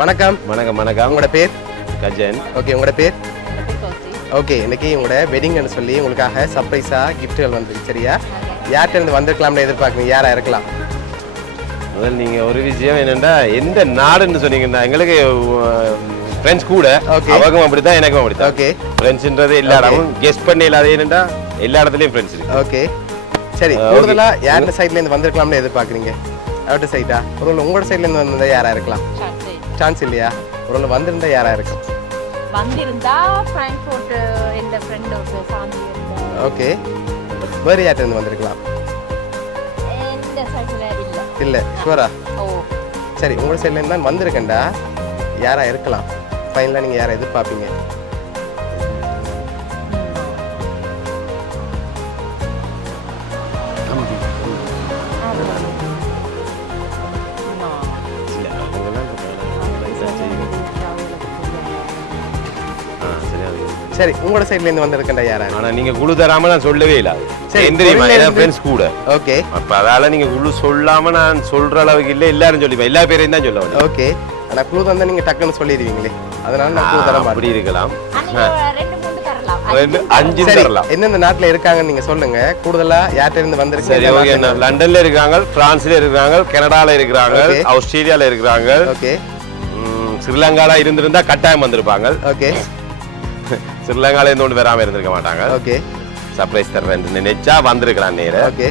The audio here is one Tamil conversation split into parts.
வணக்கம். வணக்கம் வணக்கம். உங்களோட பேர்? கஜன். ஓகே, உங்களோட பேர்? ஓகே, இன்னைக்கு உங்களோட வெட்டிங்னு சொல்லி உங்களுக்காக சர்ப்ரைஸா கிஃப்ட்டுகள் வந்துருக்கு. சரியா? யார்கிட்ட இருந்து வந்திருக்கலாம்னு எதிர்பார்க்குறீங்க? யாரா இருக்கலாம்? முதல் நீங்க ஒரு விஷயம் என்னன்னா, எந்த நாடுன்னு சொன்னீங்கன்னா எங்களுக்கு ஃப்ரெண்ட்ஸ் கூட அவங்களும் அப்படித்தான் எனக்கும் அப்படித்தான். ஓகே, ஃப்ரெண்ட்ஸ்ன்றது எல்லா இடமும் கெஸ் பண்ண இல்லாத என்னன்னா எல்லா இடத்துலயும் ஃப்ரெண்ட்ஸ் இருக்கு. ஓகே சரி. கூடுதலா யாரோட சைட்ல இருந்து வந்திருக்கலாம்னு எதிர்பார்க்குறீங்க? அவர்கிட்ட சைடா? ஒரு உங்களோட சைட்ல இருந்து வந்தா யாரா இருக்கலாம்? சான்ஸ் இல்லையா? ஒரு வந்திருந்தா யாரா இருக்கும்? வந்திருந்தா ஃப்ராங்க்ஃபர்ட் என்ற ஃப்ரெண்ட் ஒரு சாந்தி இருந்தா. ஓகே, வேறு யார்கிட்ட இருந்து வந்திருக்கலாம்? இந்த சைடுல இல்ல ஷுவரா? ஓ சரி, உங்களோட சைட்ல இருந்து தான் வந்திருக்கேன்டா. யாரா இருக்கலாம்? ஃபைனலா நீங்க யாரை எதிர்பார்ப்பீங்க? சரி, உங்களோட சைடுல இருந்து வந்திருக்கேன்டா யாரா? ஆனா நீங்க குழு தராம நான் சொல்லவே இல்ல. சரி, தெரியுமா என் ஃப்ரெண்ட்ஸ் கூட. ஓகே, அப்ப அதால நீங்க குழு சொல்லாம நான் சொல்ற அளவுக்கு இல்ல. எல்லாரும் சொல்லிப்பேன், எல்லா பேரையும் தான் சொல்ல முடியும். ஓகே, ஆனா குழு தந்தா நீங்க டக்குன்னு சொல்லிடுவீங்களே, அதனால நான் குழு தர மாட்டேன். அப்படி இருக்கலாம். ரெண்டு மூணு தரலாம். 5 தரலாம். எந்தெந்த நாட்டுல இருக்காங்கன்னு நீங்க சொல்லுங்க. கூடுதலா யார்கிட்ட இருந்து வந்திருக்கீங்க? சரி, ஓகே. லண்டன்ல இருக்காங்க, பிரான்ஸ்ல இருக்காங்க, கனடால இருக்காங்க, ஆஸ்திரேலியால இருக்காங்க. ஓகே, ஸ்ரீலங்கால இருந்திருந்தா கட்டாயம் வந்திருப்பாங்க. ஓகே, ஸ்ரீலங்கால இருந்து ஒன்று வராம இருந்திருக்க மாட்டாங்க. ஓகே, சர்ப்ரைஸ் தரேன் நினைச்சா வந்திருக்கிறான் நேர. ஓகே,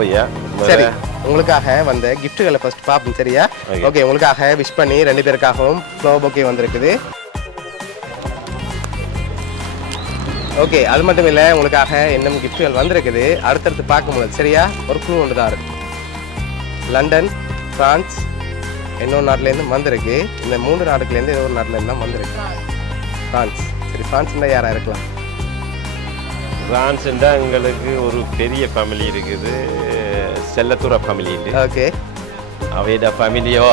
ஓய்யா. சரி, உங்களுக்காக வந்த கிஃப்ட்டுகளை ஃபர்ஸ்ட் பாப்போம். சரியா? ஓகே, உங்களுக்காக விஷ் பண்ணி 2 பேருக்காகவும் ஃப்ளவர் பொக்கே வந்திருக்குது. ஓகே, அது மட்டும் இல்லை, உங்களுக்காக இன்னும் கிஃப்ட்டுகள் வந்திருக்குது. அடுத்தடுத்து பார்க்க முடியாது. சரியா? ஒரு க்ளூ ஒன்று தான் இருக்கு. லண்டன், பிரான்ஸ், இன்னொரு நாட்டிலேருந்து வந்திருக்கு. இந்த 3 நாடுகள்லேருந்து ஏதோ ஒரு நாட்டிலேருந்து தான் வந்திருக்கு. பிரான்ஸ். சரி, பிரான்ஸ்ல யாரா இருக்கலாம்? பிரான்ஸ்ண்டா எங்களுக்கு ஒரு பெரிய ஃபேமிலி இருக்குது, செல்லத்துறை ஃபேமிலி. ஓகே, அவையோட ஃபேமிலியோ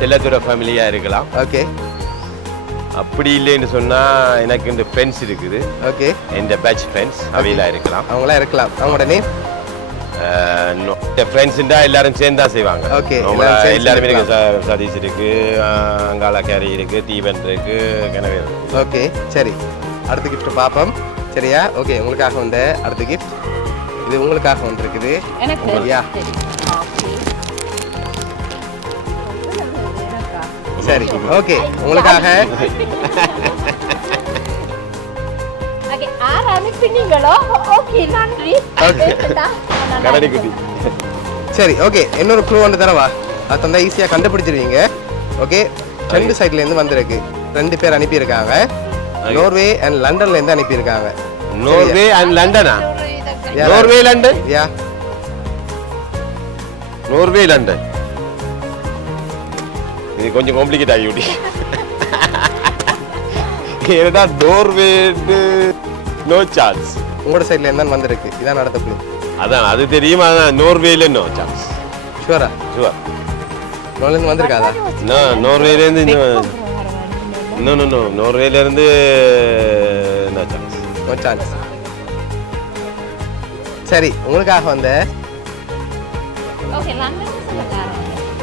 செல்லத்துறை ஃபேமிலியா இருக்கலாம். ஓகே, அப்படி இல்லைன்னு சொன்னா எனக்கு இந்த ஃப்ரெண்ட்ஸ் இருக்குது. ஓகே, இந்த பேட்ச் ஃப்ரெண்ட்ஸ் அவையில இருக்கலாம். அவங்களா இருக்கலாம். அவங்களோட நேம்? ஃப்ரெண்ட்ஸ்ண்டா எல்லாரும் சேர்ந்தா செய்வாங்க. ஓகே, எல்லாருமே இருக்கு. சதீஷ் இருக்கு, அங்காளா கேரி இருக்கு, தீபன் இருக்கு, கனவே இருக்கு. ஓகே, சரி, அடுத்த கிஃப்ட் பார்ப்போம். சரியா? ஓகே, உங்களுக்காக வந்த அடுத்த கிஃப்ட் இது உங்களுக்காக வந்திருக்குது. எனக்கு யா, சரி, ஓகே, உங்களுக்காக ஓகே ஆர் அனுப்பினீங்களோ? ஓகே, நன்றி. கரடி குட்டி. சரி, ஓகே, இன்னொரு க்ளூ ஒன்று தரவா? அது தந்தா ஈஸியாக கண்டுபிடிச்சிருவீங்க. ஓகே, 2 சைட்ல இருந்து வந்திருக்கு. 2 பேர் அனுப்பியிருக்காங்க. நோர்வே அண்ட் லண்டன்ல இருந்து அனுப்பியிருக்காங்க. நோர்வே அண்ட் லண்டனா? Norway London? Yeah, Norway London. இது கொஞ்சம் காம்ப்ளிகேட் ஆகிவிட்டு. ஏன்னா நோர்வே நோ சான்ஸ். உங்களோட சைட்ல இருந்து வந்திருக்கு. இதான் அடுத்த க்ளூ. அதான் அது தெரியும். அதான் நோர்வேல நோ சான்ஸ். ஷுவரா? ஷுவர். நோர்வேல இருந்து வந்திருக்காதா? நோர்வேல இருந்து நோ நோர்வேல இருந்து நோ சான்ஸ். No chance. சரி, உங்களுக்காக வந்த ஓகே, லண்டன் சொல்லுங்க.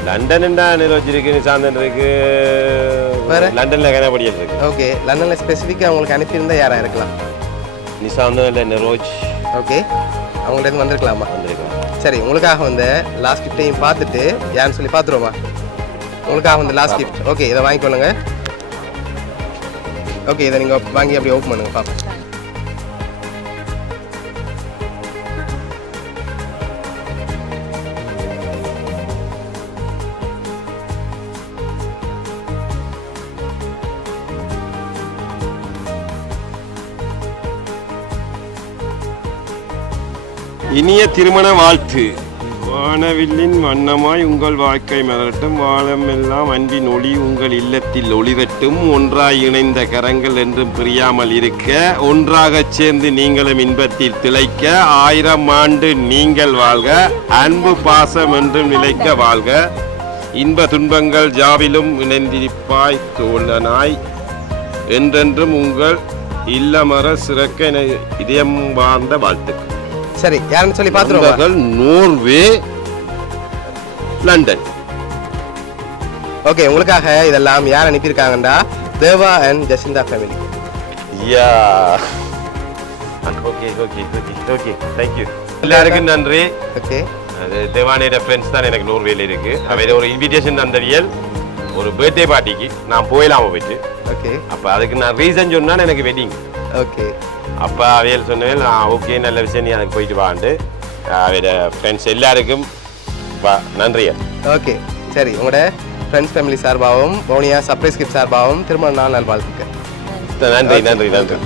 லண்டன்டா நிலவச்சிருக்கு, நிசாந்தன் இருக்கு, லண்டன்ல கனபடியல் இருக்கு. ஓகே, லண்டன்ல ஸ்பெசிஃபிக்காக உங்களுக்கு அனுப்பியிருந்தா யாரா இருக்கலாம்? நிசாந்தன் இல்லை நெரோஜ். ஓகே, அவங்கள்ட்ட இருந்து வந்திருக்கலாமா? வந்திருக்கலாம். சரி, உங்களுக்காக வந்த லாஸ்ட் கிஃப்டையும் பார்த்துட்டு யாருன்னு சொல்லி பார்த்துருவோமா? உங்களுக்காக வந்த லாஸ்ட் கிஃப்ட். ஓகே, இதை வாங்கிக்கொள்ளுங்க. ஓகே, இதை நீங்கள் வாங்கி அப்படியே ஓப்பன் பண்ணுங்க பாப்பா. இனிய திருமண வாழ்த்து. வானவில்லின் வண்ணமாய் உங்கள் வாழ்க்கை மலரட்டும், வாழமெல்லாம் அன்பின் ஒளி உங்கள் இல்லத்தில் ஒளிரட்டும், ஒன்றாய் இணைந்த கரங்கள் என்றும் பிரியாமல் இருக்க, ஒன்றாக சேர்ந்து நீங்களும் இன்பத்தில் திளைக்க, 1000 ஆண்டு நீங்கள் வாழ்க, அன்பு பாசம் என்றும் நிலைக்க வாழ்க, இன்ப துன்பங்கள் ஜாவிலும் இணைந்திருப்பாய் தோழனாய், என்றென்றும் உங்கள் இல்லமர சிறக்க இதயம் வாழ்ந்த வாழ்த்துக்கள். சரி, யாருன்னு சொல்லி பார்த்துருவோம். Norway, London. ஓகே, உங்களுக்காக இதெல்லாம் யார் அனுப்பியிருக்காங்கடா? Deva and Jacinta family. Yeah okay okay okay okay thank you. எல்லாருக்கும் நன்றி. ஓகே, அது தேவானியோட ஃப்ரெண்ட்ஸ் தான் எனக்கு நூறுவேல் இருக்கு. அவர் ஒரு இன்விடேஷன் தந்தவியல் ஒரு பர்த்டே பார்ட்டிக்கு நான் போயிடாம போயிட்டு. ஓகே, அப்போ அதுக்கு நான் ரீசன் சொன்னால் எனக்கு வெட்டிங். ஓகே, அப்போ அவையல் சொன்னவேல் ஓகே நல்ல விஷயம், நீ அதுக்கு போயிட்டு வாண்டு அவரோட ஃப்ரெண்ட்ஸ் எல்லாருக்கும் நன்றி. ஓகே, சரி. உங்களோட ஃப்ரெண்ட்ஸ் ஃபேமிலி சார்பாகவும் மௌனியா சர்ப்ரைஸ் கிஃப்ட் சார்பாகவும் திருமண நாள் நல்வாழ்த்துக்கள். நன்றி நன்றி நன்றி.